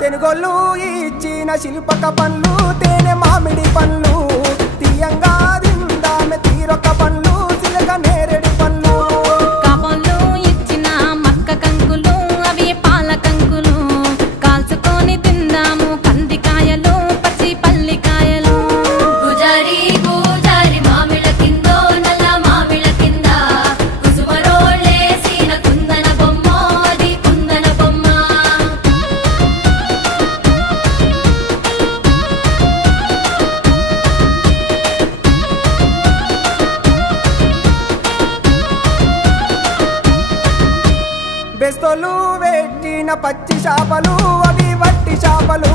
తెనుగొల్లు ఇచ్చిన శిల్పక పండ్లు తేనె మామిడి పండ్లు తీయంగా దిందామె తీరొక్క పండ్లు చిలక నేరేడు పండ్లు కాపంలో ఇచ్చిన మక్క కంకులు అవి పాల కంకులు కాల్చుకొని తిందాము కందికాయలు పచ్చి పల్లికాయలు గుజారి గుజారి మామిళ్ళ కిందో నల్ల మామిళ్ళ కింద కుసుమరోళ్ళేసిన కుందన బొమ్మ అది కుందన బొమ్మ బెస్తోలు పెట్టిన పచ్చి చేపలు అవి వట్టి చేపలు